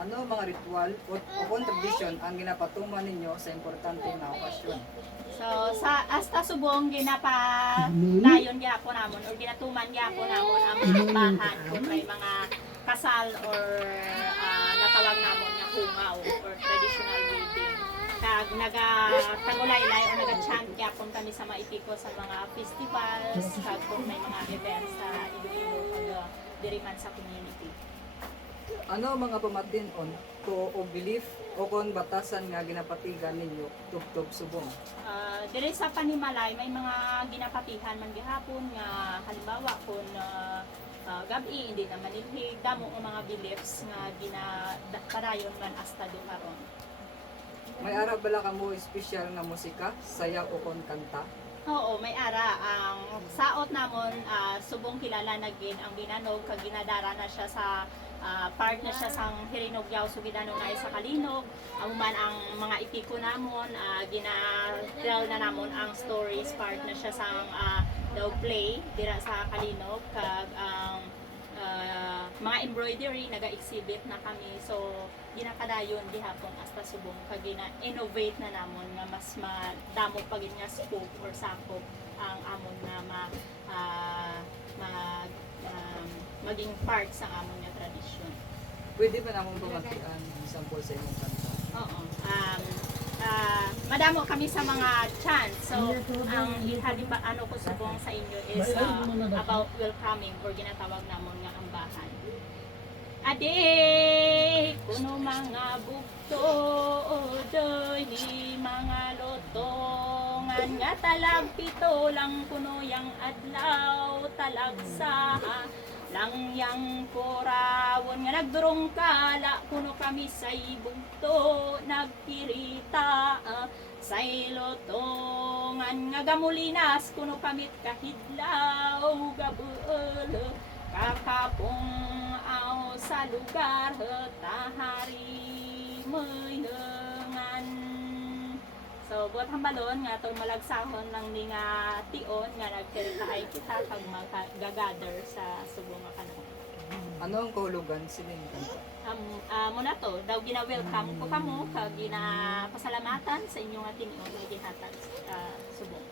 Ano mga ritual o tradisyon ang ginapatuman ninyo sa importante na okasyon? So sa hasta subong ginapadayon gyapon namon or ginatuman gyapon namon ang mga bahan kung may mga kasal or natawag namon nga hungaw or traditional wedding. Kag nagatagulaylay o naga-chant gyapon kami sa maitiko sa mga festivals kag kung may mga events sa Iloilo kag diri man sa community. Ano mga pamatin-on o belief o kon batasan nga ginapatigan ninyo tubtob subong? Diri sa Panimalay may mga ginapatihan man gihapon nga halimbawa kung gabi hindi na manilhig damo ang mga beliefs nga ginapadayon man hasta do karon. May ara bala ka mo espesyal nga musika, sayaw o kon kanta? Oo, may ara ang saot namon subong kilala na gid ang binanog kag ginadara na siya sa part na siya sang Hirinogyaw Sugidano na sa Kalinog. Man ang mga ipiko namon gina-tell na namon ang stories part na siya sang daw play dira sa Kalinog kag ang mga embroidery naga-exhibit na kami. So ginakadayon gihapon hasta subong kag gina-innovate na namon nga mas madamo pa gid nga scope or sakop ang amon na maging part sa amon nga tradisyon. Pwede ba namang pamatian sample sa imong kanta? Oo. Madamo kami sa mga chants. So, ang halimbawa ano ko subong sa inyo is about welcoming or ginatawag namon nga ambahan. Ade, kuno mga bugto, odoy, ni mga lotongan, nga talag pito lang kuno yang adlaw, talag sa lang yang korawon nga nagdurong kala kuno kami sa bugto nagkirita sa lotongan nga gamulinas kuno kamit kahidlaw gabuol kakapong aw sa lugar tahari moynengan. So buat hambalon nga tong malagsahon lang ni nga tion nga nagkiritaay kita pag magagather sa subong nga kanang. Ano ang kahulugan sining kanta? Muna to daw gina-welcome ko kamo kag ginapasalamatan sa inyong ating nga gihatag subong.